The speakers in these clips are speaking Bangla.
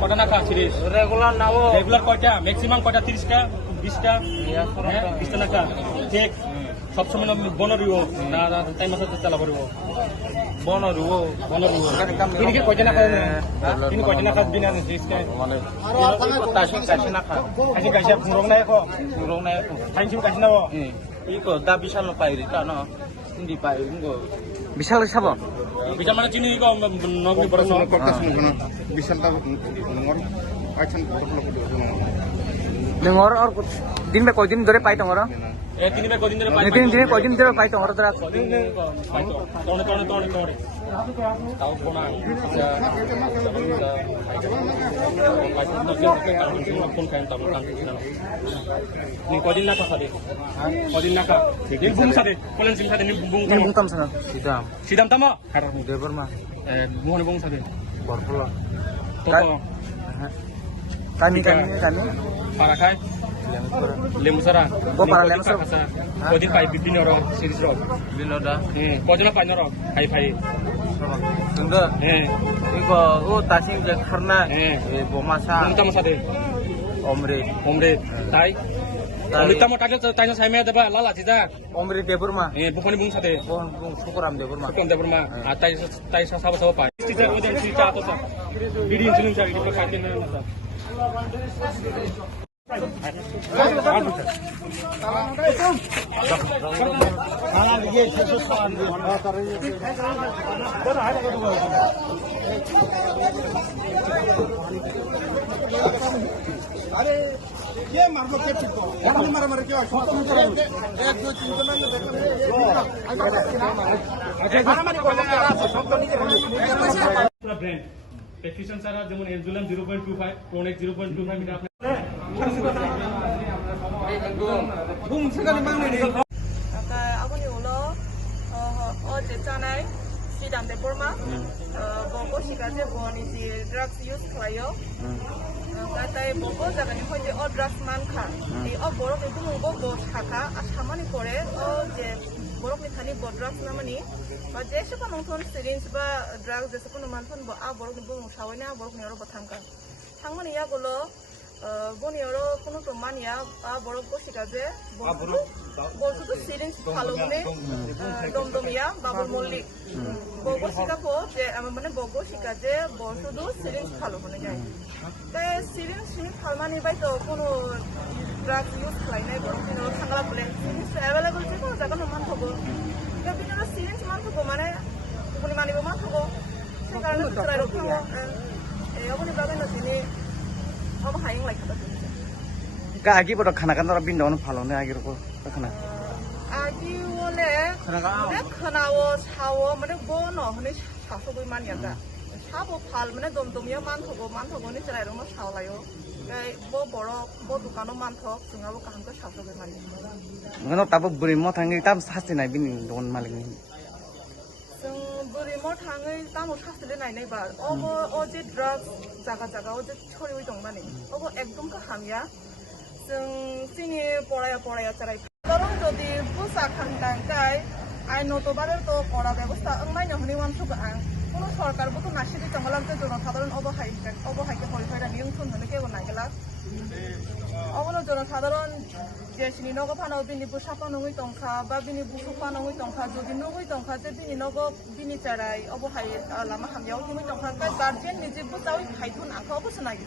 কটা না খা সিরিজ রেগুলার নাও রেগুলার কয়টা ম্যাক্সিমাম কয়টা 30টা 20টা 20টা না খা ঠিক সবসময় বনরিও না তাই মাসে চালা পড়ব বনরিও তিনি কয়টা না খায় তিনি কয়টা না খাস বিনা সিরিজকে মানে তাসি কাশি না খা কাশি কাশি পুরং না এখন পুরং না এখন সাইন্স কাশি না 이거 나 비샬로 파이리잖아. 근데 파이 이거 বিশাল সাব 비샬 মানে চিনি 이거 নগরি বড় সব করতেছেন না বিশালটা নর আছেন নর আর দিন বে কয়দিন ধরে পাই তোমার এ তিন বে কয়দিন ধরে পাই দিন কয়দিন ধরে পাই তোমার তোরা তোড়ে তাও কোনা ফোন খান তাও কাম না নি কয়দিন না কথা দে কয়দিন না কা দিন বুম সাদে কোলেন সিং সাদে নি বুম বুংতাম সানা সিদাম সিদাম তামা দেবরমা বুমনে বুম সাদে বরফলা তো kami para kai lemu sara para lemu sara kodin pai bibin oro series ro বিনোদা kodin pai noro kai pai 근데 이거 다시 이제 카르나 보마사 ता masa de omre tai omre tamo tage tai na sai me de ba lala ji da omri deburma bukoni bung sa de bung sukuram deburma sukuram deburma tai sa sa pa sticker oden sita to sa bidi insulin sa idi pa katin na sa अरे ये मारो के चिपको यार मारो मारो के शॉट में करो 1 2 3 तो मैंने देखा मारा मारी को शॉट नहीं पूरा ब्रांड पेफिशन सारा যেমন এনজুলাম 0.25 প্রোনেক্স 0.25 এটা আপনি বুম সেখানে মাংনে নি 아버님 오늘 어제 잖아요. 시담 데볼마 보고 시간에 보니지 드럭스 유스 커요. 그다음에 보고 자가니 혼자 드럭스 많카. 이 보록이 부문 보고 차카 아차만이 거래 어제 보록이 타니 드럭스 나머니 어제 슈퍼 농촌 시린스 바 드럭스 데스코노 만톤 아 보록이 부문 사원이야 보록이 여러 버탐가. 상문이 야골로 বনিয়র কোনো প্রমাণিয়া বা বড় গোশিকাজে বলশুধু সিরিঞ্জ ভালো মানে দমদমিয়া বাবুর মল্লিক বগো শিকাবো যে আমার মানে বগো শিকাজে বলশুধু সিরিঞ্জ ভালো মানে যায় তাই সিরিঞ্জ সিরিঞ্জ ভালমানি বাই তো কোনো ড্রাগস ইউজ খাইনাই বড় দিন থাকলা বলে সিরিঞ্জ অ্যাভেলেবল যে কোনো জায়গা মান থাকবো কিন্তু সিরিঞ্জ মান থাকবো মানে উপনি মানিব মান থাকবো সে কারণে চলাই রখাবো এই অবনি বাগান দিনে apa hayang like apa ka agi bodo khana kan ora bindon phalone agi ro khana agi wole khana wo sawo mane bo no hone saso boi man yanga sabo phal mane domdomya man thogo ni chalai ro ma sawlayo kai bo boro bo dukano man thok singabo kaham ko saso boi man ngano tabo buri mo thangi tam sasti nai bini don malik ni buri mo thangi tamo sasti nai nai ba obo oje drug জায়গা ওদের ছড়িয়ে দং মানে ওগো একদম হামিয়া जों जोंनि পড়ায়া চালাই কারণ যদি বুসা খান্তাই আইনত বারে তো করা ব্যবস্থা অনলাইন হনি ওয়ানসব আং কোন সরকার বতো নাসিদি চাঙ্গালামতে জনসাধারণ অবহাইকে পরিচয়টা নিয়ন্ত্রণ হলে কেউ নাগেলা অবনো জনসাধারণ যে সিনি নগ ফানো বিনি বুসা ফানঙই টংখা বা বিনি বুসু ফানঙই টংখা যদি নগই টংখা যে বিনি নগ বিনি চারাই অবহাই লামা হামিয়াও কিমি টংখা গার্জেন নিজে বুজাওই হাইথুন আখা অবশ্য নাগি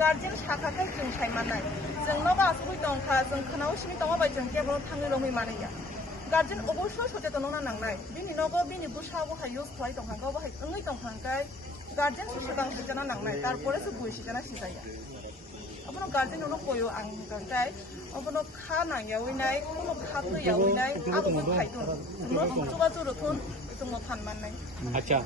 গার্জেন শাখাকে जों সাইমানাই जों নগ আসুই টংখা जों খানাও সিমি টংবাই जों কেবল থাঙ্গি রমি মানাইয়া গার্জেন অবশ্যই সচেতন নাংনাই বিনি নগ বিনি বুসা অবহাই ইউজ খাই টংখা অবহাই অঙ্গই টংখাই গার্জেন সুসুদাং সিজানা নাংনাই তারপরে সে বুই সিজানা সিজাইয়া अपनो गार्जेन उनो कोयो आं गंगाय अपनो खाना यावैनाय कोनो खातो यावैनाय आबो खाइतो नो सुबा जुरथुन जों थान माननाय अच्छा